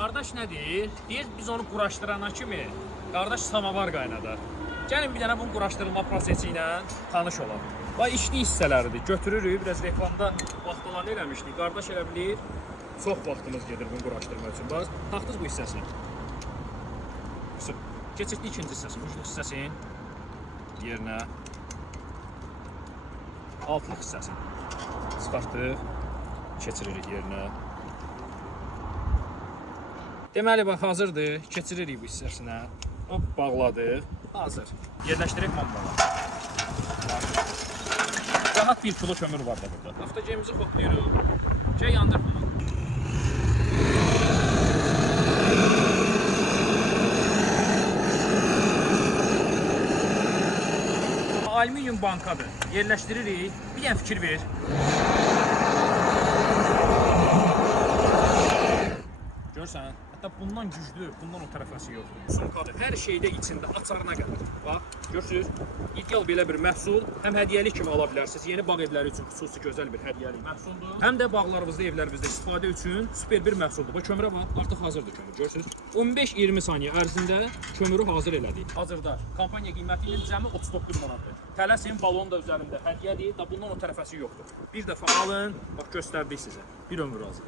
Qardaş nə deyir? Deyir biz onu quraşdırana kimi qardaş samavar qaynadar. Gəlin bir dənə bunun quraşdırılma prosesi ilə tanış olaq. Bax işli hissələridir. Götürürük, biraz reklamda vaxtalarını eləmişdik. Qardaş elə bilir, çox vaxtımız gedir bunu quraşdırmaq üçün. Bax, taxdınız bu hissəsini. Keçirdik ikinci hissəsini, ucluq hissəsinin yerinə. Altlıq hissəsini çıxartdıq, keçiririk yerinə. Deməli, bax, hazırdır. Keçiririk bu hissəsinə. Hop, bağladıq. Hazır. Yerləşdirək mambalar. Rahat 1 kilo kömür var da burada. Avtogemizi xotlayırıq. Yandır bunu. Alüminium bankadır. Yerləşdiririk. Bir dənə fikir ver. Görsən, hətta bundan güclü, bundan o tərəfəsi yoxdur. Sumkadır. Hər şeydə içində açarına qədər. Bax, görürsünüz? İdeal belə bir məhsul. Həm hədiyyəlik kimi ala bilərsiniz. Yeni bağ evləri üçün xüsusi gözəl bir hədiyyəlik məhsuldur. Həm də bağlarımızda, evlərimizdə istifadə üçün super bir məhsuldur. Bax, kömürə bax, artıq hazırdır kömür. Görürsünüz? 15-20 saniyə ərzində kömürü hazır elədik. Hazırda kampaniya qiyməti ilə cəmi 39 manatdır. Tələsin, balon da üzərində hədiyyədir. Da bundan o tərəfəsi yoxdur. Bir dəfə alın, bax göstərdik sizə. Bir ömür razı.